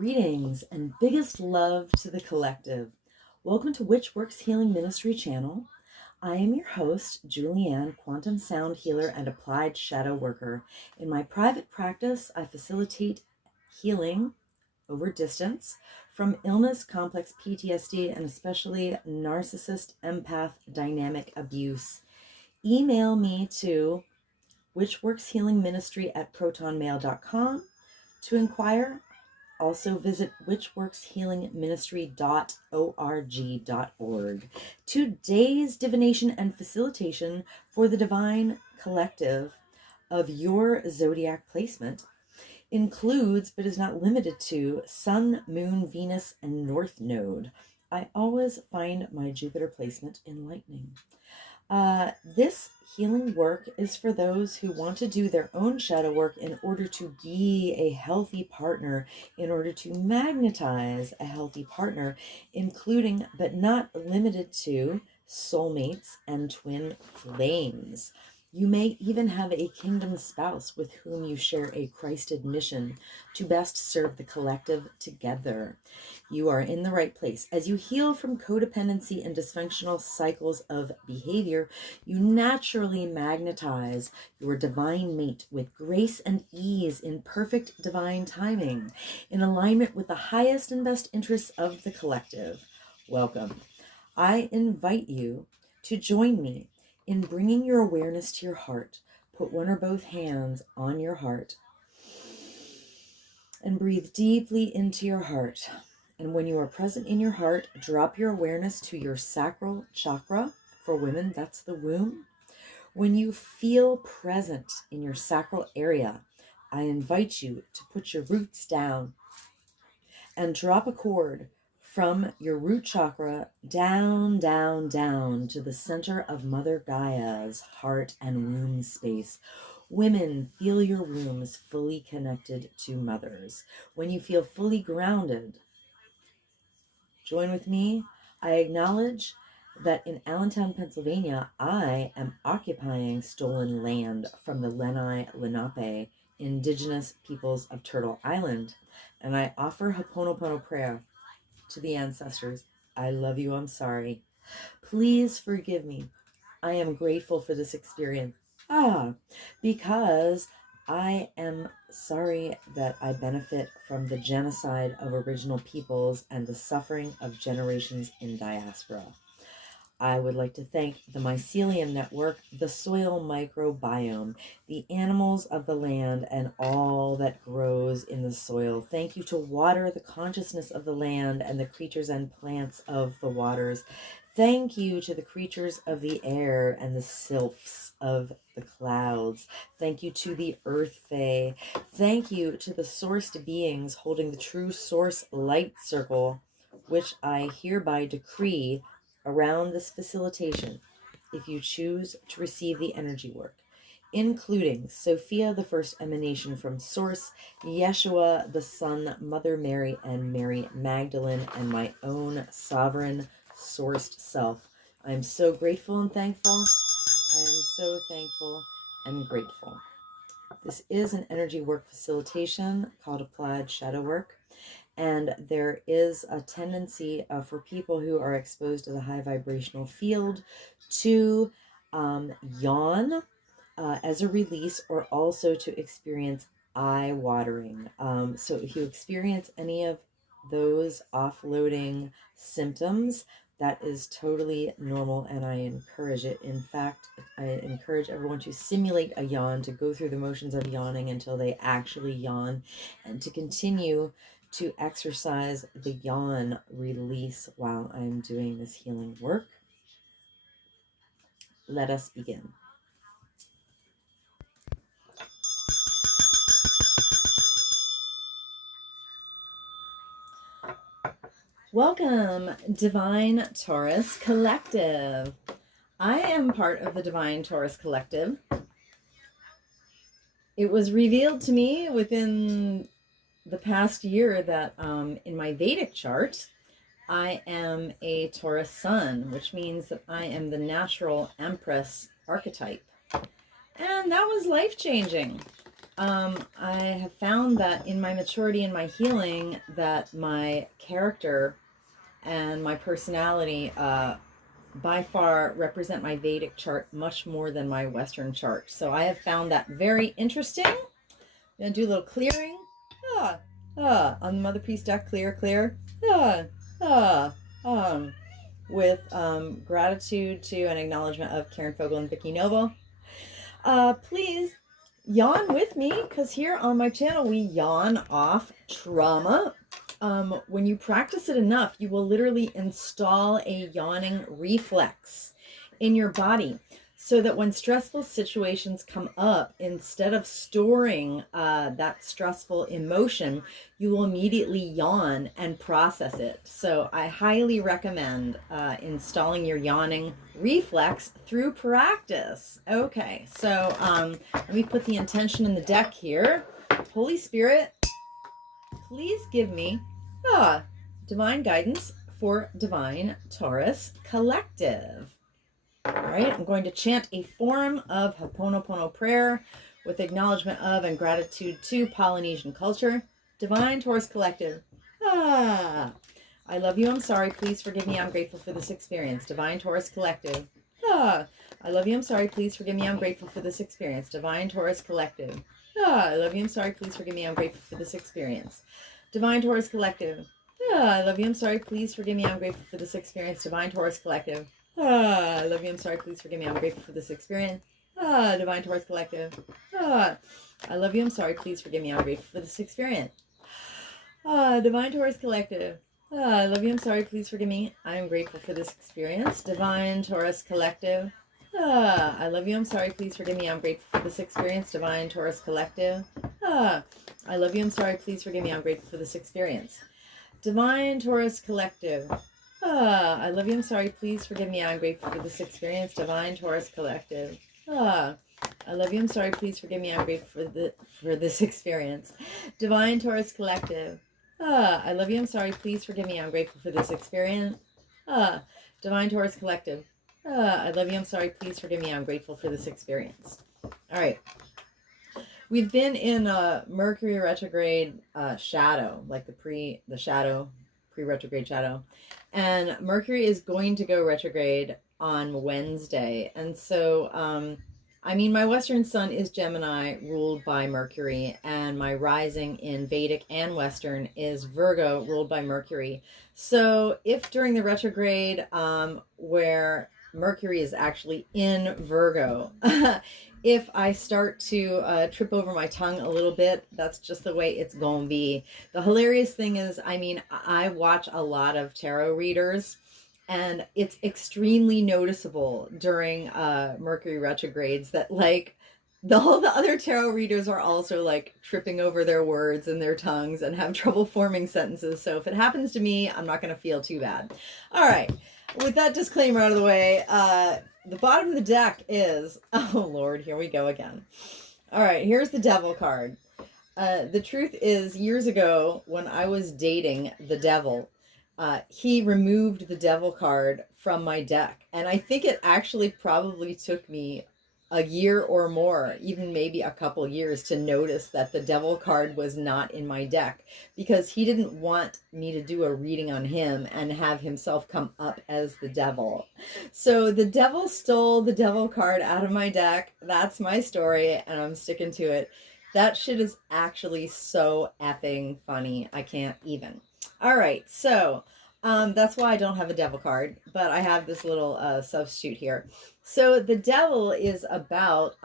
Greetings and biggest love to the collective. Welcome to Which Works Healing Ministry channel. I am your host, Julianne, quantum sound healer and applied shadow worker. In my private practice, I facilitate healing over distance from illness, complex PTSD, and especially narcissist, empath, dynamic abuse. Email me to whichworkshealingministry@protonmail.com to inquire. Also visit whichworkshealingministry.org.org. Today's divination and facilitation for the divine collective of your zodiac placement includes, but is not limited to, Sun, Moon, Venus, and North Node. I always find my Jupiter placement enlightening. This healing work is for those who want to do their own shadow work in order to be a healthy partner, in order to magnetize a healthy partner, including but not limited to soulmates and twin flames. You may even have a kingdom spouse with whom you share a Christed mission to best serve the collective together. You are in the right place. As you heal from codependency and dysfunctional cycles of behavior, you naturally magnetize your divine mate with grace and ease in perfect divine timing, in alignment with the highest and best interests of the collective. Welcome. I invite you to join me in bringing your awareness to your heart. Put one or both hands on your heart and breathe deeply into your heart. And when you are present in your heart, drop your awareness to your sacral chakra. For women, that's the womb. When you feel present in your sacral area, I invite you to put your roots down and drop a cord from your root chakra down, down, down to the center of Mother Gaia's heart and womb space. Women, feel your wombs fully connected to mothers. When you feel fully grounded, join with me. I acknowledge that in Allentown, Pennsylvania, I am occupying stolen land from the Lenape indigenous peoples of Turtle Island, and I offer Ho'oponopono prayer to the ancestors. I love you, I'm sorry. Please forgive me. I am grateful for this experience. Because I am sorry that I benefit from the genocide of original peoples and the suffering of generations in diaspora. I would like to thank the Mycelium Network, the soil microbiome, the animals of the land, and all that grows in the soil. Thank you to water, the consciousness of the land, and the creatures and plants of the waters. Thank you to the creatures of the air and the sylphs of the clouds. Thank you to the Earth Fae. Thank you to the sourced beings holding the true source light circle, which I hereby decree around this facilitation, if you choose to receive the energy work, including Sophia, the first emanation from Source, Yeshua, the Son, Mother Mary, and Mary Magdalene, and my own sovereign sourced self. I am so grateful and thankful. I am so thankful and grateful. This is an energy work facilitation called Applied Shadow Work. And there is a tendency for people who are exposed to the high vibrational field to yawn as a release, or also to experience eye watering. So if you experience any of those offloading symptoms, that is totally normal, and I encourage it. In fact, I encourage everyone to simulate a yawn, to go through the motions of yawning until they actually yawn, and to continue to exercise the yawn release while I'm doing this healing work. Let us begin. Welcome, Divine Taurus Collective. I am part of the Divine Taurus Collective. It was revealed to me within the past year that in my Vedic chart, I am a Taurus sun, which means that I am the natural Empress archetype. And that was life-changing. I have found that in my maturity and my healing, that my character and my personality by far represent my Vedic chart much more than my Western chart. So I have found that very interesting. I'm going to do a little clearing. On the Mother Peace deck, clear. Ah, ah, with gratitude to and acknowledgement of Karen Fogel and Vicky Noble. Please yawn with me, because here on my channel we yawn off trauma. When you practice it enough, you will literally install a yawning reflex in your body, so that when stressful situations come up, instead of storing that stressful emotion, you will immediately yawn and process it. So I highly recommend installing your yawning reflex through practice. Okay, so let me put the intention in the deck here. Holy Spirit, please give me divine guidance for Divine Taurus Collective. All right, I'm going to chant a form of Ho'oponopono prayer with acknowledgement of and gratitude to Polynesian culture. Divine Taurus Collective. I love you, I'm sorry, please forgive me, I'm grateful for this experience. Divine Taurus Collective. I love you, I'm sorry, please forgive me, I'm grateful for this experience. Divine Taurus Collective. I love you, I'm sorry, please forgive me, I'm grateful for this experience. Divine Taurus Collective. I love you, I'm sorry, please forgive me, I'm grateful for this experience. Divine Taurus Collective. I love you, I'm sorry, please forgive me, I'm grateful for this experience. Divine Taurus Collective. I love you, I'm sorry, please forgive me, I'm grateful for this experience. Divine Taurus Collective. I love you, I'm sorry, please forgive me, I'm grateful for this experience. Divine Taurus Collective. I love you, I'm sorry, please forgive me, I'm grateful for this experience. Divine Taurus Collective. I love you, I'm sorry, please forgive me, I'm grateful for this experience. Divine Taurus Collective. I love you, I'm sorry, please forgive me, I'm grateful for this experience. Divine Taurus Collective. I love you, I'm sorry, please forgive me, I'm grateful for this experience. Divine Taurus Collective. I love you, I'm sorry, please forgive me, I'm grateful for this experience. Divine Taurus Collective. I love you, I'm sorry, please forgive me, I'm grateful for this experience. All right. We've been in a Mercury retrograde shadow, like the pre-retrograde shadow. And Mercury is going to go retrograde on Wednesday. And so, my Western sun is Gemini, ruled by Mercury, and my rising in Vedic and Western is Virgo, ruled by Mercury. So if during the retrograde, where Mercury is actually in Virgo, if I start to trip over my tongue a little bit, that's just the way it's gonna be. The hilarious thing is, I watch a lot of tarot readers, and it's extremely noticeable during Mercury retrogrades that all the other tarot readers are also like tripping over their words and their tongues and have trouble forming sentences. So if it happens to me, I'm not gonna feel too bad. All right, with that disclaimer out of the way, the bottom of the deck is, oh Lord, here we go again. All right, here's the Devil card. The truth is, years ago, when I was dating the Devil, he removed the Devil card from my deck. And I think it actually probably took me a year or more, even maybe a couple years, to notice that the Devil card was not in my deck, because he didn't want me to do a reading on him and have himself come up as the Devil. So the Devil stole the Devil card out of my deck. That's my story, and I'm sticking to it. That shit is actually so effing funny. I can't even. All right, so that's why I don't have a Devil card, but I have this little substitute here. So the Devil is about,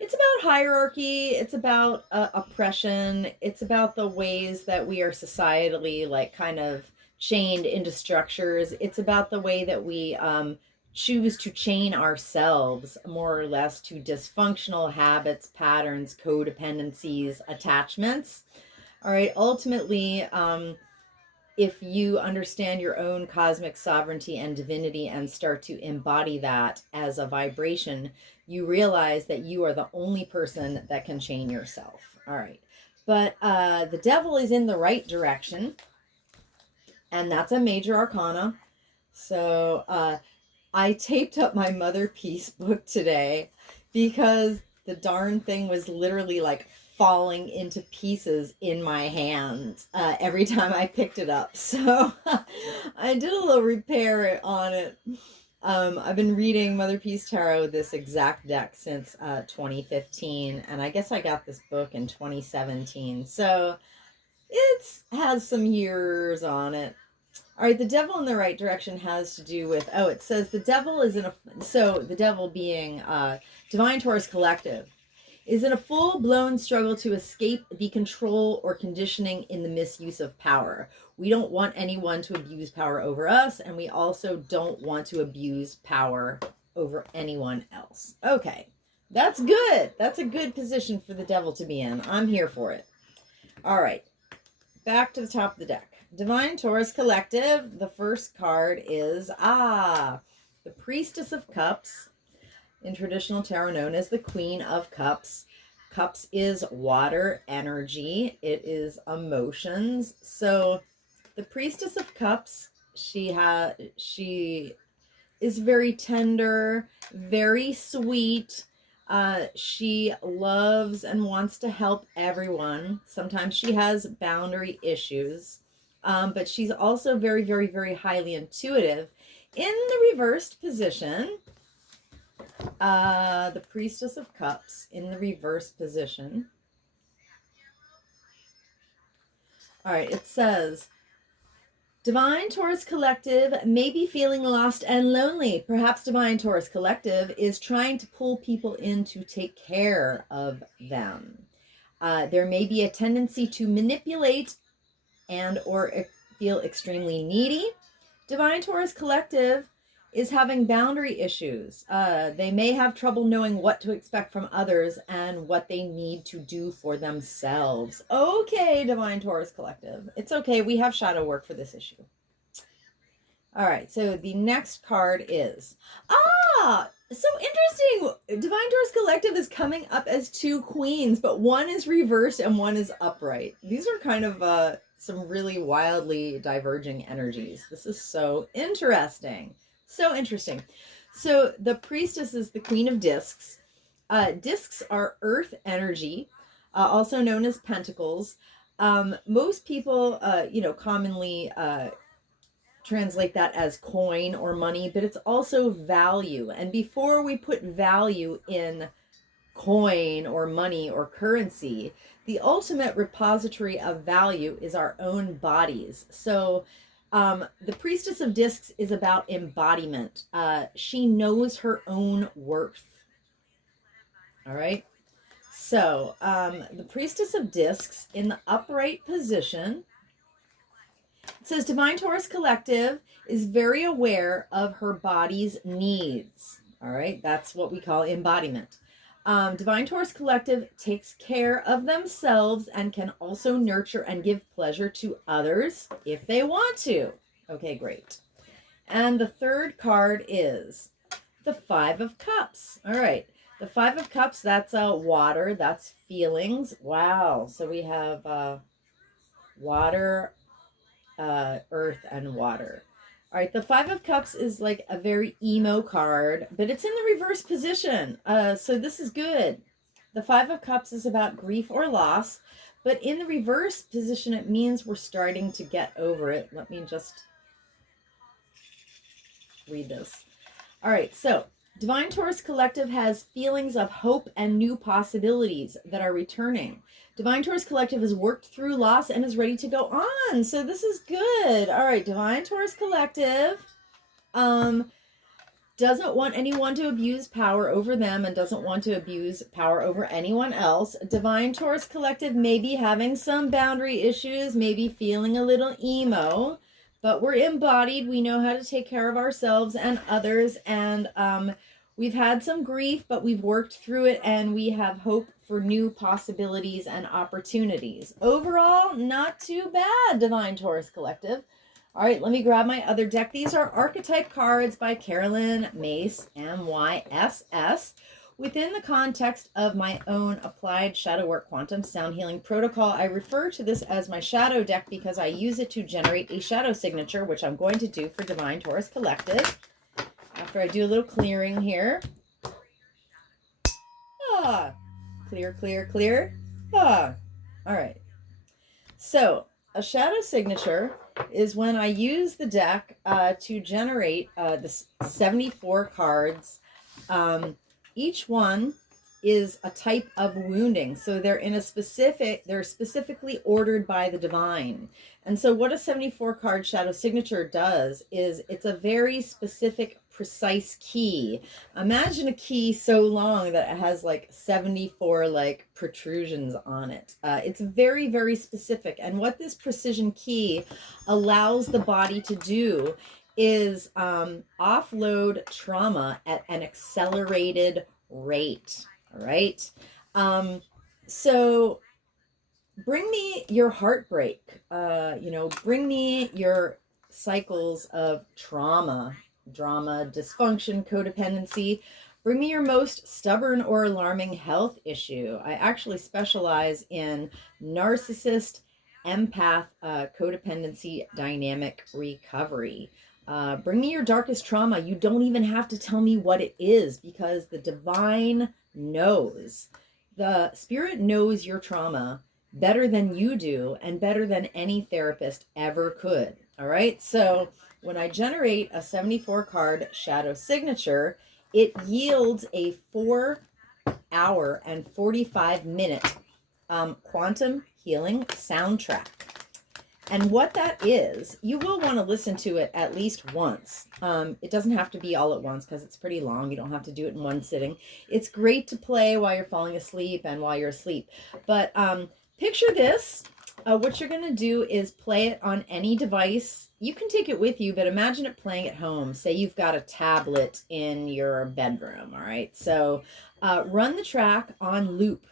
it's about hierarchy, it's about oppression, it's about the ways that we are societally kind of chained into structures. It's about the way that we choose to chain ourselves more or less to dysfunctional habits, patterns, codependencies, attachments. All right, ultimately, if you understand your own cosmic sovereignty and divinity and start to embody that as a vibration, you realize that you are the only person that can chain yourself. All right. But the Devil is in the right direction, and that's a major arcana. So I taped up my Mother Peace book today because the darn thing was literally like falling into pieces in my hands every time I picked it up. So I did a little repair on it. I've been reading Mother Peace Tarot, this exact deck, since 2015, and I guess I got this book in 2017. So it has some years on it. All right, the devil in the right direction has to do with, oh, it says the devil is in a, so the devil being Divine Taurus Collective, is in a full-blown struggle to escape the control or conditioning in the misuse of power. We don't want anyone to abuse power over us, and we also don't want to abuse power over anyone else. Okay, that's good. That's a good position for the devil to be in. I'm here for it. All right, back to the top of the deck. Divine Taurus Collective, the first card is, the Priestess of Cups, in traditional tarot known as the Queen of Cups. Cups is water energy. It is emotions. So the Priestess of Cups, she is very tender, very sweet. She loves and wants to help everyone. Sometimes she has boundary issues, but she's also very, very, very highly intuitive. In the reversed position, the Priestess of Cups in the reverse position. All right, it says, Divine Taurus Collective may be feeling lost and lonely. Perhaps Divine Taurus Collective is trying to pull people in to take care of them. There may be a tendency to manipulate and or feel extremely needy. Divine Taurus Collective is having boundary issues. They may have trouble knowing what to expect from others and what they need to do for themselves. Okay, Divine Taurus Collective. It's okay. We have shadow work for this issue. All right, so the next card is... so interesting. Divine Taurus Collective is coming up as two queens, but one is reversed and one is upright. These are kind of some really wildly diverging energies. This is so interesting. So interesting. So the Priestess is the Queen of Discs. Discs are earth energy, also known as pentacles. Most people, commonly translate that as coin or money, but it's also value. And before we put value in coin or money or currency, the ultimate repository of value is our own bodies. So the Priestess of Discs is about embodiment. She knows her own worth. All right. So the Priestess of Discs in the upright position, it says Divine Taurus Collective is very aware of her body's needs. All right. That's what we call embodiment. Divine Taurus Collective takes care of themselves and can also nurture and give pleasure to others if they want to. Okay, great. And the third card is the Five of Cups. All right. The Five of Cups, that's water. That's feelings. Wow. So we have water, earth, and water. All right, the Five of Cups is like a very emo card, but it's in the reverse position. So this is good. The Five of Cups is about grief or loss, but in the reverse position, it means we're starting to get over it. Let me just read this. All right, so Divine Taurus Collective has feelings of hope and new possibilities that are returning. Divine Taurus Collective has worked through loss and is ready to go on. So this is good. All right, Divine Taurus Collective doesn't want anyone to abuse power over them and doesn't want to abuse power over anyone else. Divine Taurus Collective may be having some boundary issues, maybe feeling a little emo, but we're embodied. We know how to take care of ourselves and others, and we've had some grief, but we've worked through it, and we have hope for new possibilities and opportunities. Overall, not too bad, Divine Taurus Collective. All right, let me grab my other deck. These are archetype cards by Carolyn Mace, MYSS. Within the context of my own applied shadow work quantum sound healing protocol, I refer to this as my shadow deck because I use it to generate a shadow signature, which I'm going to do for Divine Taurus Collective. After I do a little clearing here. Ah, clear, clear, clear. Ah, all right. So a shadow signature is when I use the deck to generate the 74 cards. Each one is a type of wounding. So they're specifically ordered by the divine. And so what a 74 card shadow signature does is it's a very specific, precise key. Imagine a key so long that it has like 74 like protrusions on it. It's very, very specific. And what this precision key allows the body to do is offload trauma at an accelerated rate. All right. So bring me your heartbreak, bring me your cycles of trauma, drama, dysfunction, codependency. Bring me your most stubborn or alarming health issue. I actually specialize in narcissist, empath, codependency, dynamic recovery. Bring me your darkest trauma. You don't even have to tell me what it is because the divine knows. The spirit knows your trauma better than you do and better than any therapist ever could. All right. So when I generate a 74 card shadow signature, it yields a 4-hour and 45-minute quantum healing soundtrack. And what that is, you will want to listen to it at least once. It doesn't have to be all at once because it's pretty long. You don't have to do it in one sitting. It's great to play while you're falling asleep and while you're asleep. But picture this. What you're going to do is play it on any device. You can take it with you, but imagine it playing at home. Say you've got a tablet in your bedroom, all right? So run the track on loop.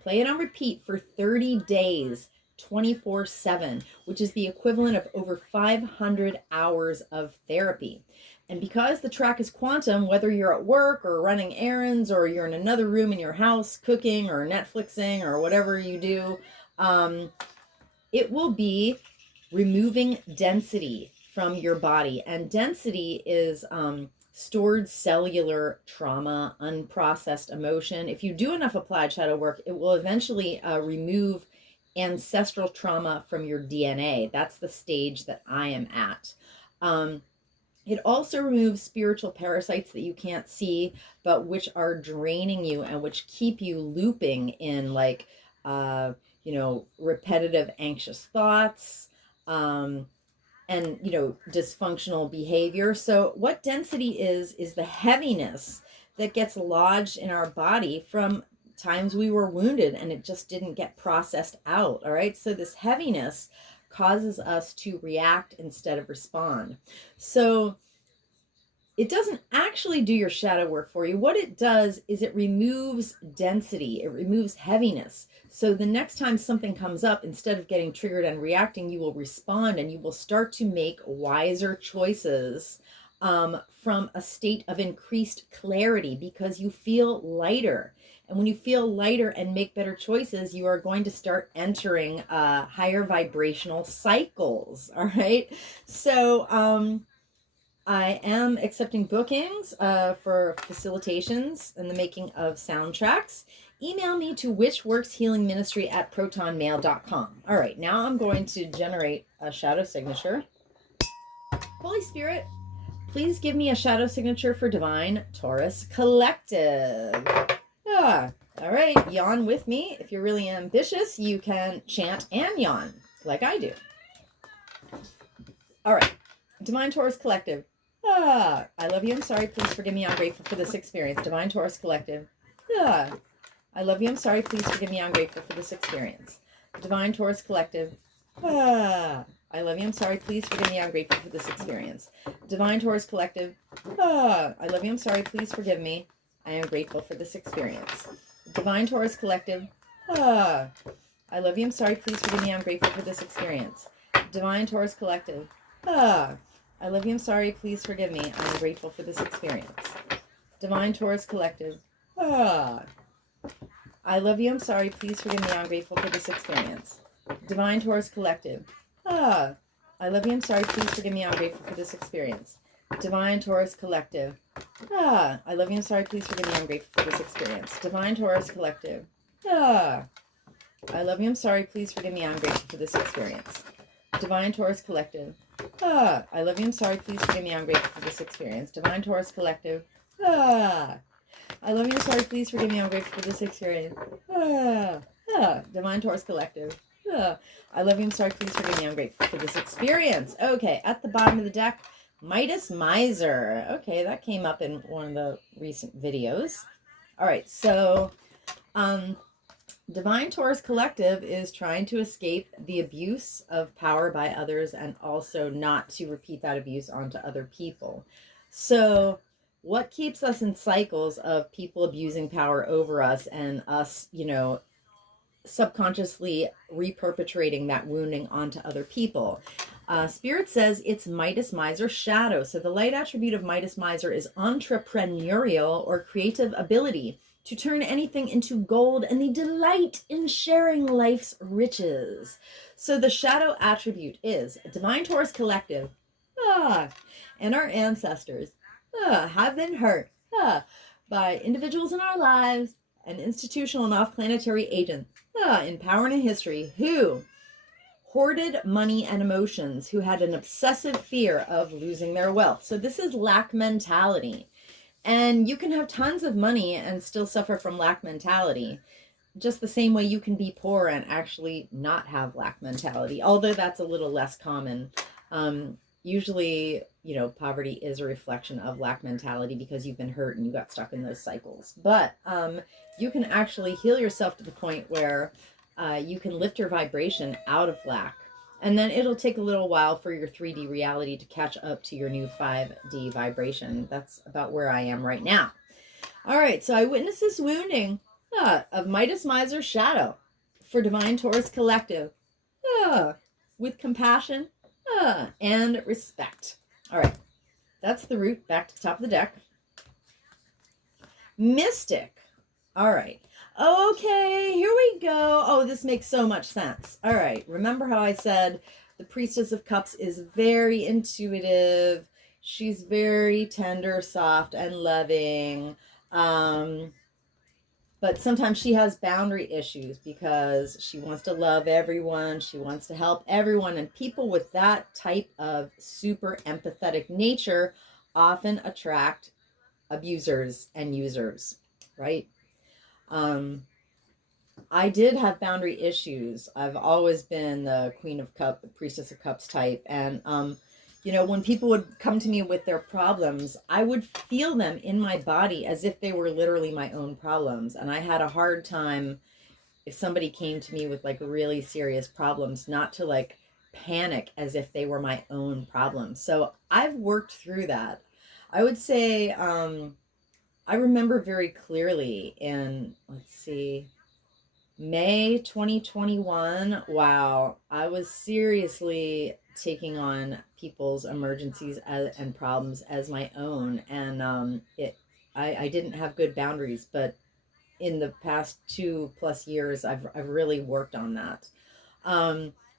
Play it on repeat for 30 days, 24/7, which is the equivalent of over 500 hours of therapy. And because the track is quantum, whether you're at work or running errands or you're in another room in your house cooking or Netflixing or whatever you do, it will be removing density from your body. And density is stored cellular trauma, unprocessed emotion. If you do enough applied shadow work, it will eventually remove ancestral trauma from your DNA. That's the stage that I am at. It also removes spiritual parasites that you can't see, but which are draining you and which keep you looping in like, repetitive anxious thoughts, and, dysfunctional behavior. So what density is the heaviness that gets lodged in our body from times we were wounded and it just didn't get processed out. All right. So this heaviness causes us to react instead of respond. So it doesn't actually do your shadow work for you. What it does is it removes density. It removes heaviness. So the next time something comes up, instead of getting triggered and reacting, you will respond and you will start to make wiser choices from a state of increased clarity because you feel lighter. And when you feel lighter and make better choices, you are going to start entering higher vibrational cycles. All right. So I am accepting bookings for facilitations and the making of soundtracks. Email me to witchworkshealingministry@protonmail.com. All right, now I'm going to generate a shadow signature. Holy Spirit, please give me a shadow signature for Divine Taurus Collective. All right, yawn with me. If you're really ambitious, you can chant and yawn like I do. All right, Divine Taurus Collective. I love you. I'm sorry. Please forgive me. I'm grateful for this experience. Divine Taurus Collective. I love you. I'm sorry. Please forgive me. I'm grateful for this experience. Divine Taurus Collective. I love you. I'm sorry. Please forgive me. I'm grateful for this experience. Divine Taurus Collective. I love you. I'm sorry. Please forgive me. I am grateful for this experience. Divine Taurus Collective. I love you. I'm sorry. Please forgive me. I'm grateful for this experience. Divine Taurus Collective. I love you. I'm sorry. Please forgive me. I am grateful for this experience. Divine Taurus Collective. I love you. I'm sorry. Please forgive me. I'm grateful for this experience. Divine Taurus Collective. I love you. I'm sorry. Please forgive me. I'm grateful for this experience. Divine Taurus Collective. Ah, I love you. I'm sorry. Please forgive me. I'm grateful for this experience. Divine Taurus Collective. Ah, I love you. I'm sorry. Please forgive me. I'm grateful for this experience. Divine Taurus Collective. Ah, I love you. I'm sorry. Please forgive me. I'm grateful for this experience. Divine Taurus Collective. Ah, I love you. I'm sorry. Please forgive me. I'm grateful for this experience. Divine Taurus Collective. I love you. I'm sorry. Please forgive me. I'm grateful for this experience. Okay, at the bottom of the deck, Midas Miser. Okay, that came up in one of the recent videos. All right, so Divine Taurus Collective is trying to escape the abuse of power by others and also not to repeat that abuse onto other people. So what keeps us in cycles of people abusing power over us and us, subconsciously reperpetrating that wounding onto other people? Spirit says it's Midas Miser shadow. So the light attribute of Midas Miser is entrepreneurial or creative ability to turn anything into gold and the delight in sharing life's riches. So the shadow attribute is Divine Taurus Collective. And our ancestors have been hurt by individuals in our lives and institutional and off-planetary agents in power and in history who hoarded money and emotions, who had an obsessive fear of losing their wealth. So this is lack mentality. And you can have tons of money and still suffer from lack mentality. Just the same way you can be poor and actually not have lack mentality, although that's a little less common. Usually, poverty is a reflection of lack mentality because you've been hurt and you got stuck in those cycles. But you can actually heal yourself to the point where you can lift your vibration out of lack. And then it'll take a little while for your 3D reality to catch up to your new 5D vibration. That's about where I am right now. All right, so I witnessed this wounding of Midas Miser shadow for Divine Taurus Collective with compassion and respect. All right, that's the root. Back to the top of the deck. Mystic. All right. Okay, here we go. Oh, this makes so much sense. All right, remember how I said the Priestess of Cups is very intuitive. She's very tender, soft, and loving. But sometimes she has boundary issues because she wants to love everyone. She wants to help everyone. And people with that type of super empathetic nature often attract abusers and users, right? I did have boundary issues. I've always been the Queen of Cups, the Priestess of Cups type. And, when people would come to me with their problems, I would feel them in my body as if they were literally my own problems. And I had a hard time if somebody came to me with like really serious problems, not to like panic as if they were my own problems. So I've worked through that. I would say, I remember very clearly in, let's see, May 2021, wow, I was seriously taking on people's emergencies and problems as my own. And I didn't have good boundaries, but in the past 2+ years, I've really worked on that.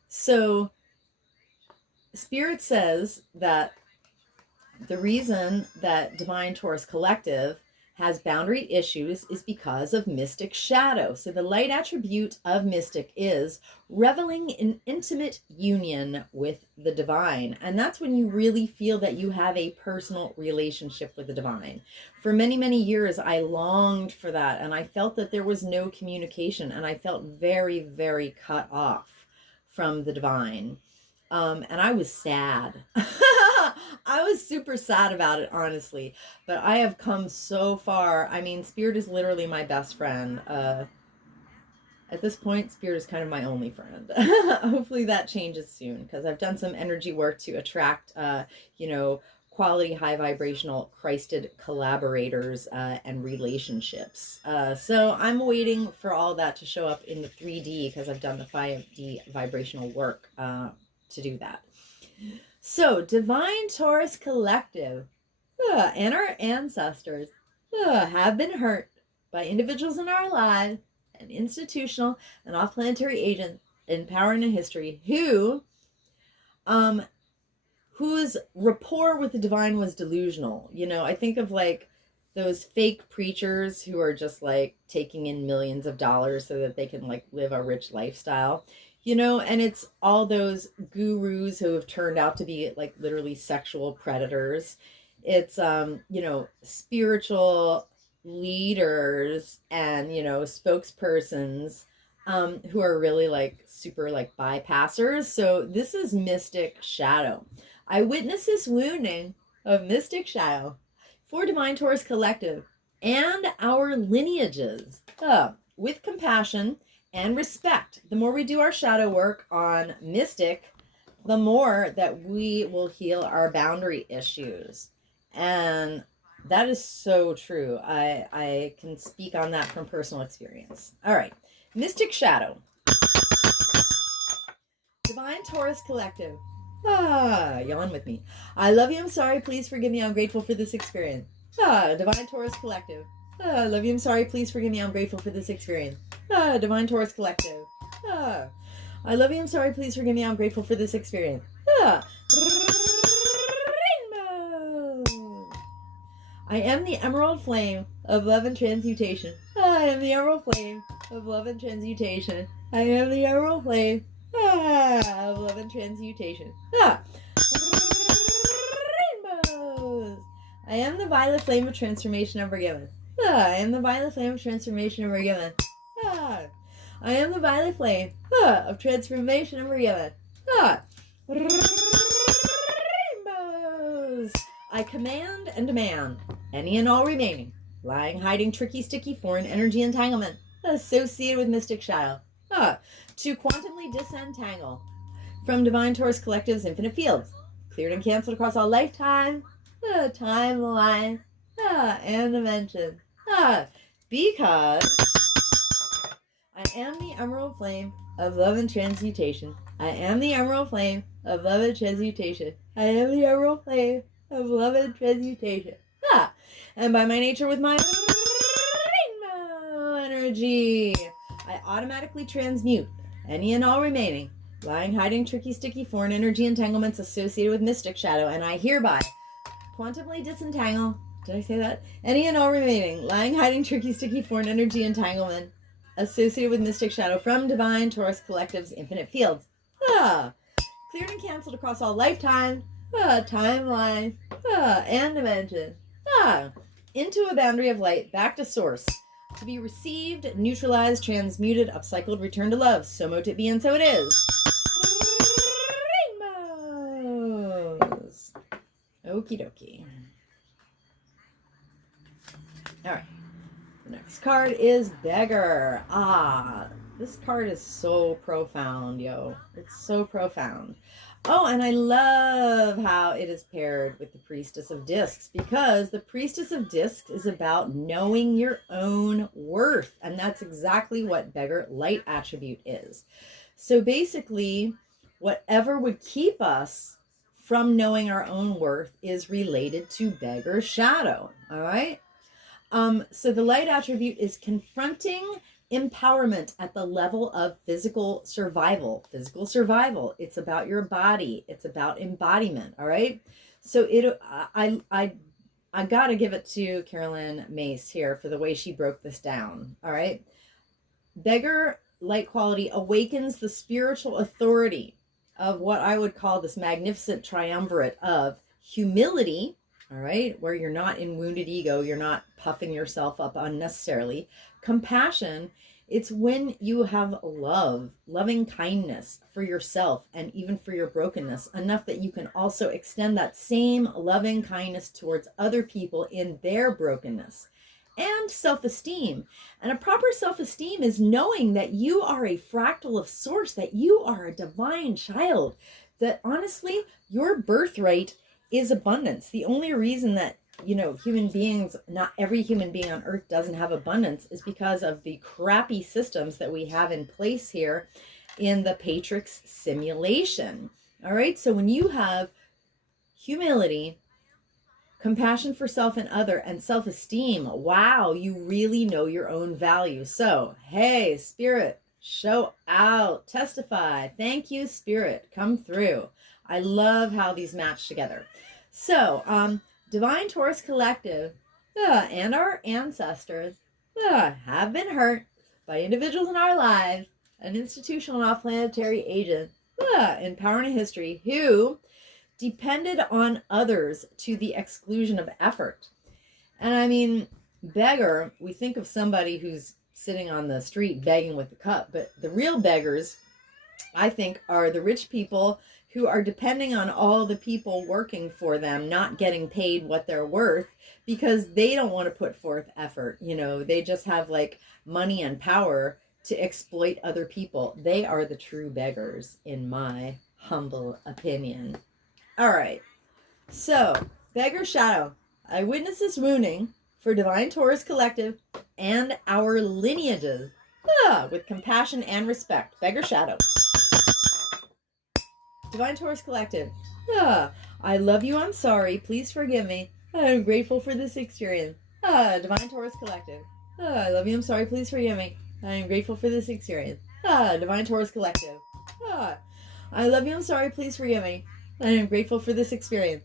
So Spirit says that the reason that Divine Taurus Collective has boundary issues is because of mystic shadow. So the light attribute of mystic is reveling in intimate union with the divine. And that's when you really feel that you have a personal relationship with the divine. For many, many years, I longed for that. And I felt that there was no communication. And I felt very, very cut off from the divine. And I was sad. I was super sad about it, honestly. But I have come so far. I mean, Spirit is literally my best friend. At this point, Spirit is kind of my only friend. Hopefully that changes soon, because I've done some energy work to attract, quality, high vibrational, Christed collaborators and relationships. So I'm waiting for all that to show up in the 3D, because I've done the 5D vibrational work to do that. So, Divine Taurus Collective and our ancestors have been hurt by individuals in our lives and institutional and off-planetary agents in power and in history who whose rapport with the divine was delusional. You know, I think of like those fake preachers who are just like taking in millions of dollars so that they can like live a rich lifestyle, you know, and it's all those gurus who have turned out to be like literally sexual predators. It's you know, spiritual leaders and, you know, spokespersons who are really like super like bypassers. So this is mystic shadow. I witness this wounding of mystic shadow for Divine Taurus Collective and our lineages with compassion and respect. The more we do our shadow work on mystic, the more that we will heal our boundary issues. And that is so true. I can speak on that from personal experience. All right. Mystic shadow. Divine Taurus Collective. Yawn with me. I love you, I'm sorry, please forgive me, I'm grateful for this experience. Divine Taurus Collective. I love you, I'm sorry, please forgive me, I'm grateful for this experience. Divine Taurus Collective. I love you, I'm sorry, please forgive me, I'm grateful for this experience. Rainbow. I am the emerald flame of love and transmutation. I am the emerald flame of love and transmutation. I am the emerald flame of love and transmutation. Rainbows. I am the violet flame of transformation and forgiveness. I am the violet flame of transformation and forgiveness. I am the violet flame of transformation and forgiveness. Rainbows. I command and demand any and all remaining lying, hiding, tricky, sticky, foreign energy entanglement associated with mystic shadow to quantumly disentangle from Divine Taurus Collective's infinite fields, cleared and canceled across all lifetime, timeline, and dimension. Because I am the emerald flame of love and transmutation. I am the emerald flame of love and transmutation. I am the emerald flame of love and transmutation. And by my nature with my rainbow energy, I automatically transmute any and all remaining lying, hiding, tricky, sticky, foreign energy entanglements associated with mystic shadow, and I hereby quantumly disentangle, did I say that? Any and all remaining lying, hiding, tricky, sticky, foreign energy entanglement associated with mystic shadow from Divine Taurus Collective's infinite fields. Cleared and canceled across all lifetime, timeline, and dimension. Into a boundary of light, back to source. To be received, neutralized, transmuted, upcycled, returned to love. So mote it be, and so it is. Rainbows. Okie dokie. All right. The next card is Beggar. This card is so profound, yo. It's so profound. Oh, and I love how it is paired with the Priestess of Discs, because the Priestess of Discs is about knowing your own worth. And that's exactly what Beggar light attribute is. So basically, whatever would keep us from knowing our own worth is related to Beggar shadow. All right. So the light attribute is confronting empowerment at the level of physical survival. Physical survival. It's about your body. It's about embodiment. All right. So I gotta give it to Carolyn Mace here for the way she broke this down. All right. Beggar light quality awakens the spiritual authority of what I would call this magnificent triumvirate of humility. All right, where you're not in wounded ego, you're not puffing yourself up unnecessarily. Compassion, it's when you have love, loving kindness for yourself and even for your brokenness, enough that you can also extend that same loving kindness towards other people in their brokenness. And self-esteem. And a proper self-esteem is knowing that you are a fractal of source, that you are a divine child, that honestly, your birthright is abundance. The only reason that, you know, human beings, not every human being on earth doesn't have abundance is because of the crappy systems that we have in place here in the Patriarchal simulation. All right. So when you have humility, compassion for self and other, and self-esteem, wow, you really know your own value. So, hey, Spirit, Show out. Testify. Thank you, Spirit. Come through. I love how these match together. So, Divine Taurus Collective and our ancestors have been hurt by individuals in our lives, an institutional and off-planetary agent in power and history who depended on others to the exclusion of effort. And I mean, beggar, we think of somebody who's sitting on the street begging with the cup, but the real beggars, I think, are the rich people who are depending on all the people working for them, not getting paid what they're worth because they don't want to put forth effort. You know, they just have like money and power to exploit other people. They are the true beggars, in my humble opinion. All right. So, beggar shadow. I witness this wounding for Divine Taurus Collective and our lineages with compassion and respect. Beggar shadow. Divine Taurus Collective. I love you. I'm sorry. Please forgive me. I'm grateful for this experience. Divine Taurus Collective. I love you. I'm sorry. Please forgive me. I am grateful for this experience. Divine Taurus Collective. I love you. I'm sorry. Please forgive me. I am grateful for this experience.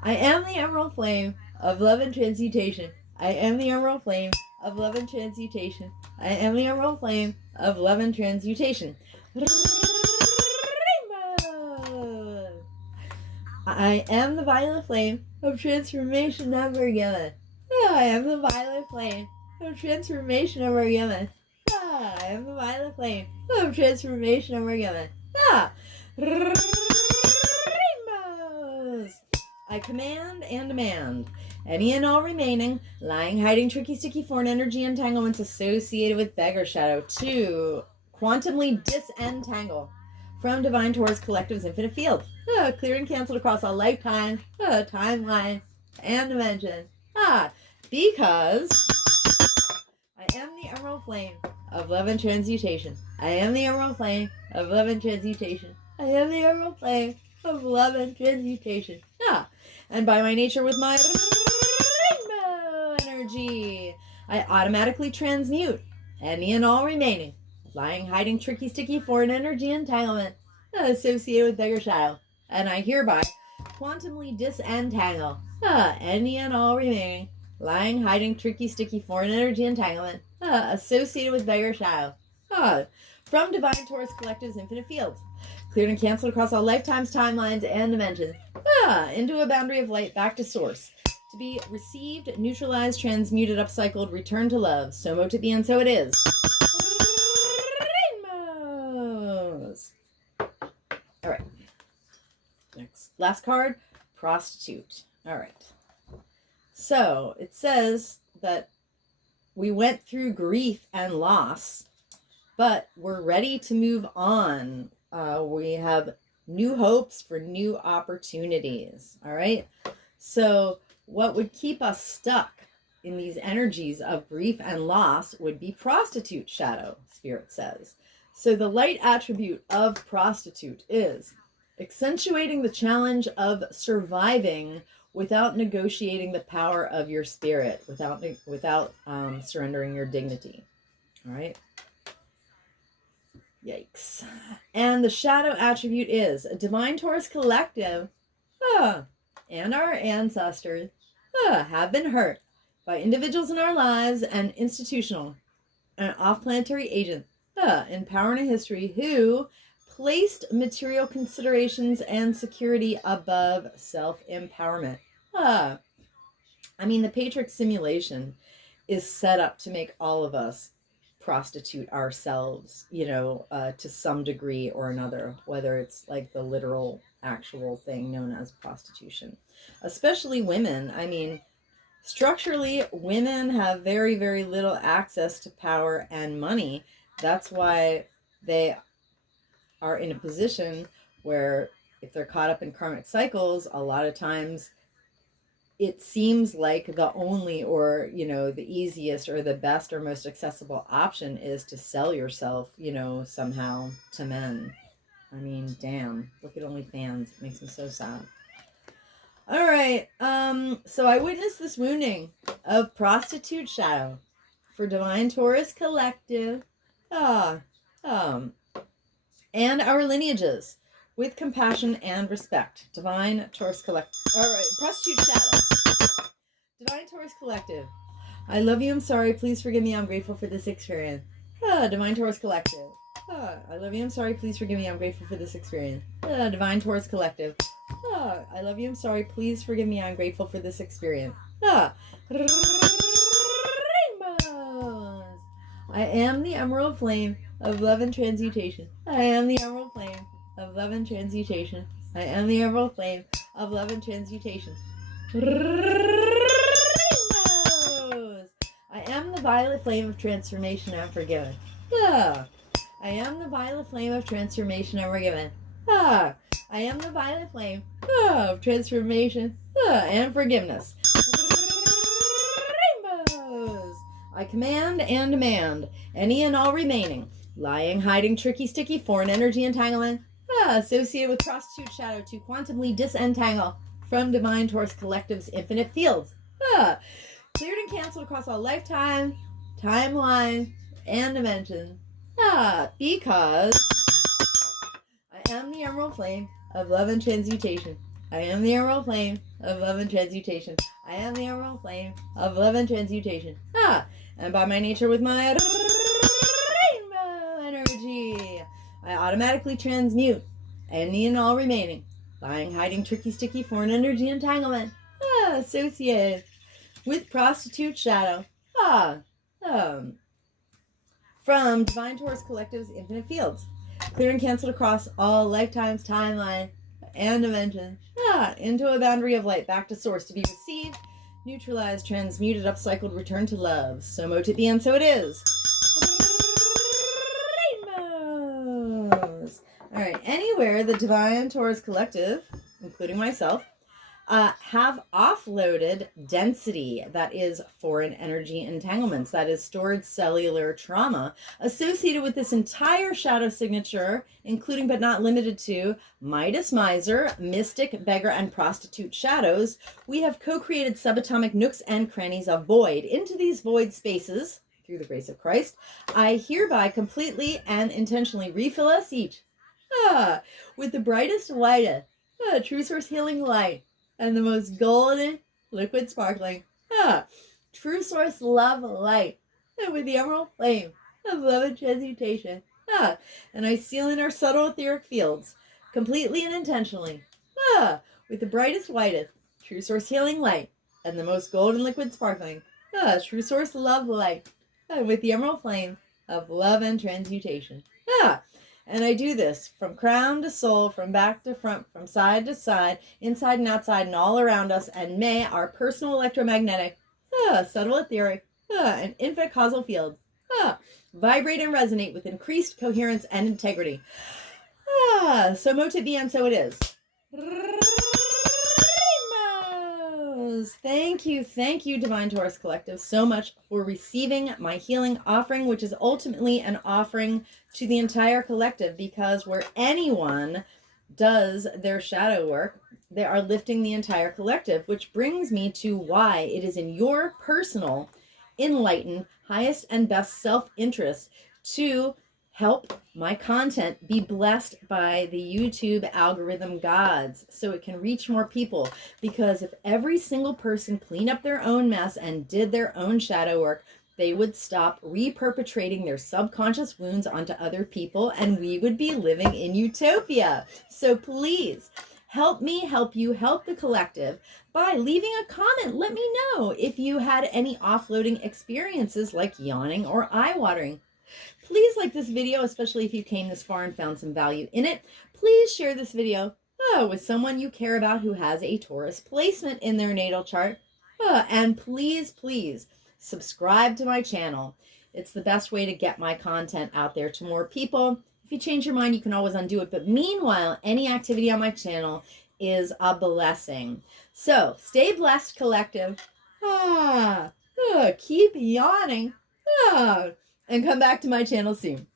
I am the emerald flame of love and transmutation. I am the emerald flame of love and transmutation. I am the emerald flame of love and transmutation. I am the violet flame of transformation never given. I am the violet flame of transformation never given. I am the violet flame of transformation never given. Rainbows! I command and demand any and all remaining lying, hiding, tricky, sticky, foreign energy entanglements associated with beggar shadow to quantumly disentangle from Divine Taurus Collective's infinite field. Cleared and canceled across all lifetime, timeline, and dimension. Because I am the emerald flame of love and transmutation. I am the emerald flame of love and transmutation. I am the emerald flame of love and transmutation. And by my nature with my rainbow energy, I automatically transmute any and all remaining lying, hiding, tricky, sticky, foreign energy entanglement associated with beggar shadow. And I hereby quantumly disentangle any and all remaining lying, hiding, tricky, sticky, foreign energy entanglement associated with beggar shadow from Divine Taurus Collective's infinite fields, cleared and canceled across all lifetimes, timelines, and dimensions, into a boundary of light back to source, to be received, neutralized, transmuted, upcycled, returned to love. So mo to be, and so it is. Rainbows. All right. Next, last card, prostitute. All right. So it says that we went through grief and loss, but we're ready to move on. We have new hopes for new opportunities. All right. So what would keep us stuck in these energies of grief and loss would be prostitute shadow, Spirit says. So the light attribute of prostitute is accentuating the challenge of surviving without negotiating the power of your spirit, without surrendering your dignity. All right. Yikes. And the shadow attribute is a Divine Taurus Collective and our ancestors have been hurt by individuals in our lives and institutional and off-planetary agents in power and history who placed material considerations and security above self-empowerment. I mean, the Patriarch simulation is set up to make all of us prostitute ourselves, to some degree or another, whether it's like the literal actual thing known as prostitution. Especially women. I mean, structurally, women have very, very little access to power and money. That's why they are in a position where if they're caught up in karmic cycles, a lot of times it seems like the only or, the easiest or the best or most accessible option is to sell yourself, somehow to men. I mean, damn, look at OnlyFans. It makes me so sad. All right. So I witnessed this wounding of prostitute shadow for Divine Taurus Collective. Ah. And our lineages with compassion and respect. Divine Taurus Collective. All right. Prostitute shadow. Divine Taurus Collective. I love you. I'm sorry. Please forgive me. I'm grateful for this experience. Divine Taurus Collective. I love you. I'm sorry. Please forgive me. I'm grateful for this experience. Divine Taurus Collective. I love you. I'm sorry. Please forgive me. I'm grateful for this experience. Rainbows. I am the emerald flame of love and transmutation. I am the emerald flame of love and transmutation. I am the emerald flame of love and transmutation. I am the violet flame of transformation and forgiven. I am the violet flame of transformation and forgiven. I am the violet flame of transformation and forgiveness. Rainbows. I command and demand any and all remaining lying, hiding, tricky, sticky, foreign energy entanglement associated with prostitute shadow to quantumly disentangle from Divine Taurus Collective's infinite fields. Cleared and canceled across all lifetime, timelines, and dimensions. Because I am the emerald flame of love and transmutation. I am the emerald flame of love and transmutation. I am the emerald flame of love and transmutation. And by my nature with my rainbow energy, I automatically transmute any and all remaining lying, hiding, tricky, sticky, foreign energy entanglement associated with prostitute shadow from Divine Taurus Collective's infinite fields, clear and canceled across all lifetimes, timeline, and dimensions, into a boundary of light back to source to be received, neutralized, transmuted, upcycled, returned to love. So mote it be, and so it is. Rainbows. All right, anywhere the Divine Taurus Collective, including myself, have offloaded density, that is foreign energy entanglements, that is stored cellular trauma associated with this entire shadow signature, including but not limited to Midas, Miser, Mystic, Beggar, and Prostitute shadows. We have co-created subatomic nooks and crannies of void. Into these void spaces, through the grace of Christ, I hereby completely and intentionally refill us each with the brightest, whitest, true source healing light, and the most golden, liquid, sparkling, true source love light, and with the emerald flame of love and transmutation. And I seal in our subtle etheric fields, completely and intentionally, with the brightest, whitest, true source healing light, and the most golden, liquid, sparkling, true source love light, and with the emerald flame of love and transmutation. And I do this from crown to soul, from back to front, from side to side, inside and outside, and all around us. And may our personal electromagnetic, subtle etheric, and infinite causal fields vibrate and resonate with increased coherence and integrity. So mote it be, and so it is. Thank you, Divine Taurus Collective, so much for receiving my healing offering, which is ultimately an offering to the entire collective, because where anyone does their shadow work, they are lifting the entire collective, which brings me to why it is in your personal, enlightened, highest and best self-interest to help my content be blessed by the YouTube algorithm gods so it can reach more people. Because if every single person cleaned up their own mess and did their own shadow work, they would stop reperpetrating their subconscious wounds onto other people, and we would be living in utopia. So please help me help you help the collective by leaving a comment. Let me know if you had any offloading experiences like yawning or eye-watering. Please like this video, especially if you came this far and found some value in it. Please share this video with someone you care about who has a Taurus placement in their natal chart. And please subscribe to my channel. It's the best way to get my content out there to more people. If you change your mind, you can always undo it. But meanwhile, any activity on my channel is a blessing. So stay blessed, collective. Keep yawning. And come back to my channel soon.